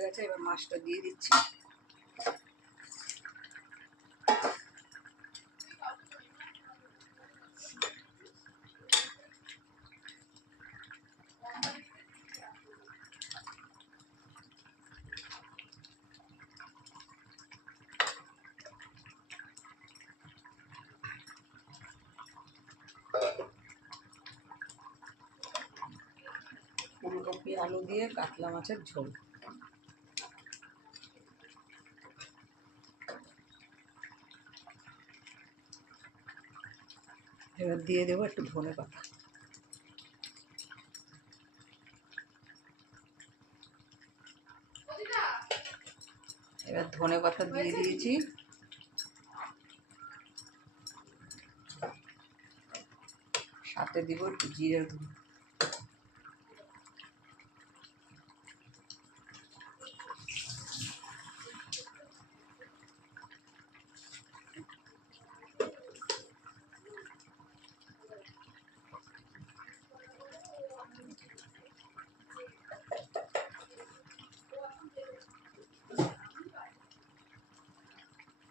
হয়ে গেছে, এবার মাছটা দিয়ে দিচ্ছি। ফুলকপি আলু দিয়ে কাতলা মাছের ঝোল। এবার দিয়ে দেবো একটু ধনে পাতা। এবার ধনে পাতা দিয়ে দিয়েছি, সাথে দিব একটু জিরের গুঁড়ো।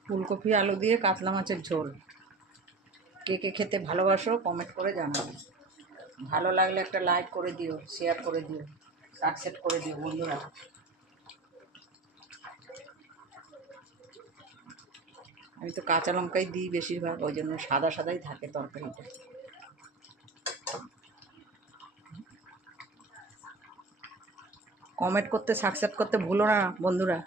ফুলকপি আলু দিয়ে কাতলা মাছের ঝোল। কে কে খেতে ভালোবাসো কমেন্ট করে জানাবে। ভালো লাগলে একটা লাইক করে দিও, শেয়ার করে দিও, সাবস্ক্রাইব করে দিও বন্ধুরা। আমি তো কাঁচা লঙ্কাই দিই বেশিরভাগ, ওই জন্য সাদা সাদাই থাকে তরকারিটা। কমেন্ট করতে, সাবস্ক্রাইব করতে ভুলো না বন্ধুরা।